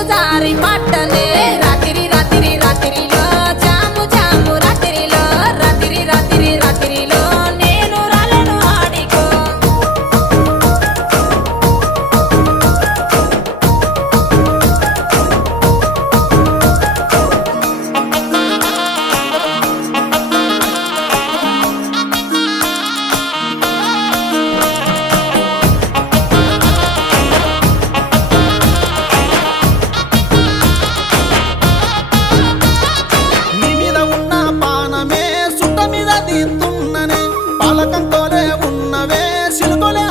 నీరు జారి పట్టనే రాత్రి రాత్రి రాత్రిలో జాము జాము రాత్రిలో రాత్రి రాత్రి రాత్రిలో నేను రాలను ఆడికో నీ మీద ఉన్న పానమే సుట్ట మీద తీస్తున్ననే పాలకంతోనే ఉన్నవే సిలుకొలే